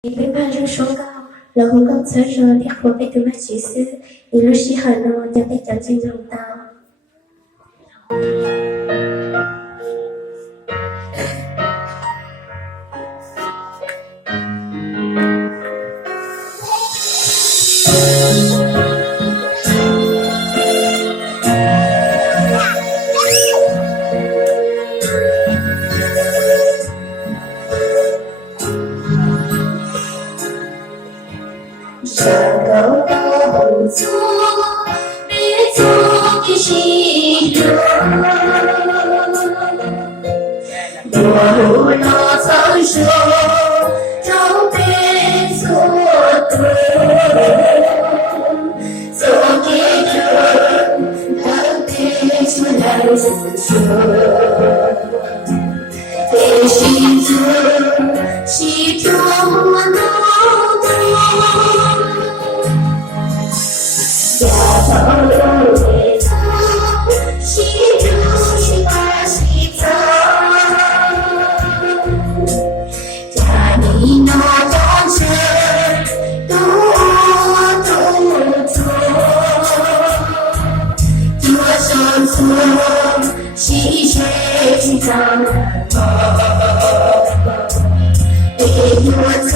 被判处宣告，然后公车说的后被对外起诉，一路西海路将被将军用刀。山高高坐，别坐的西路，落落苍说，朝别作对，做给人，当别出来思说，别西中西中路。家朝路未走，西中西把西走。家里那张车，多错，多少错，细水长流，别多错，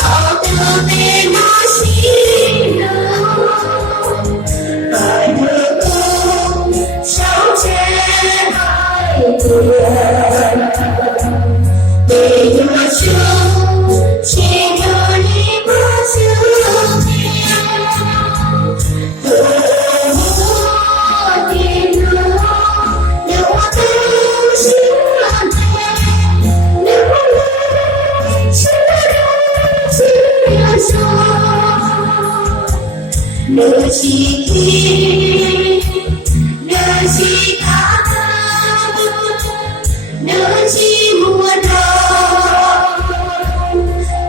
好的别那西路。没有手，牵着你不走的我的路，留我的心内，留我心的手，留起你，留起他。能寂寞的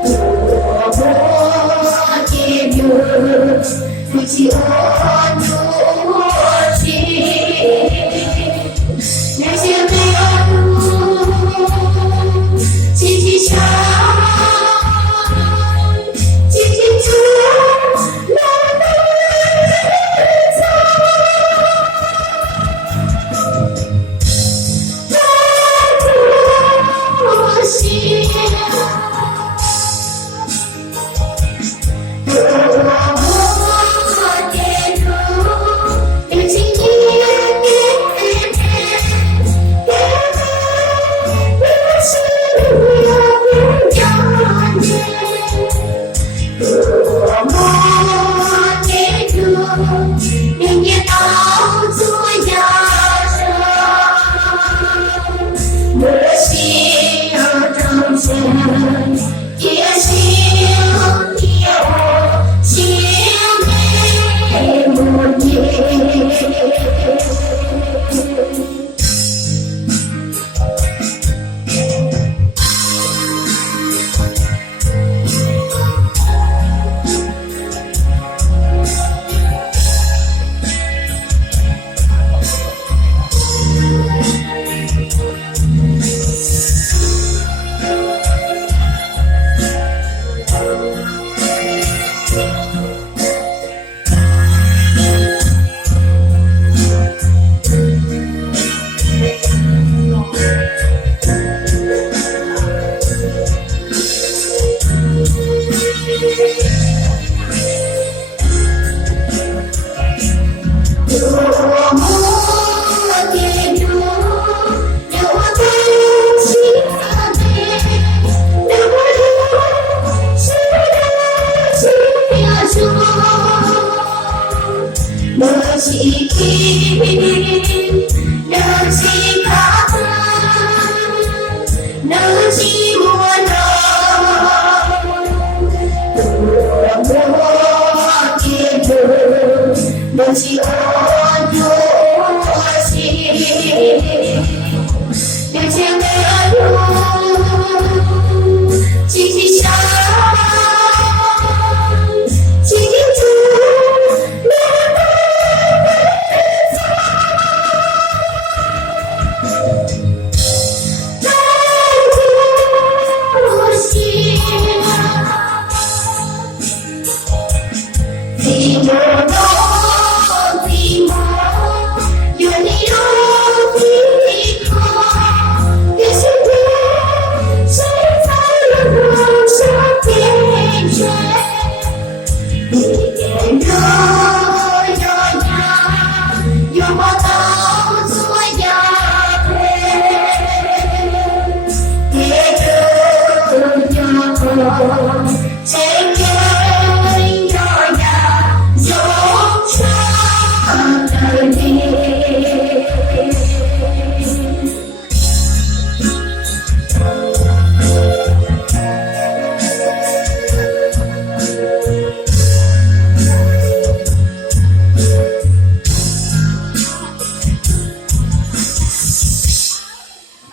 我也有不及我多情，那些没有紧紧相紧紧住那么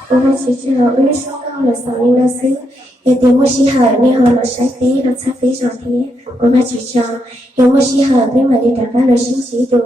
我们其实我们说到了少林的诗，也对我喜欢你和了晒飞了才非常的，我们其实有我喜欢对我的大家的信息多。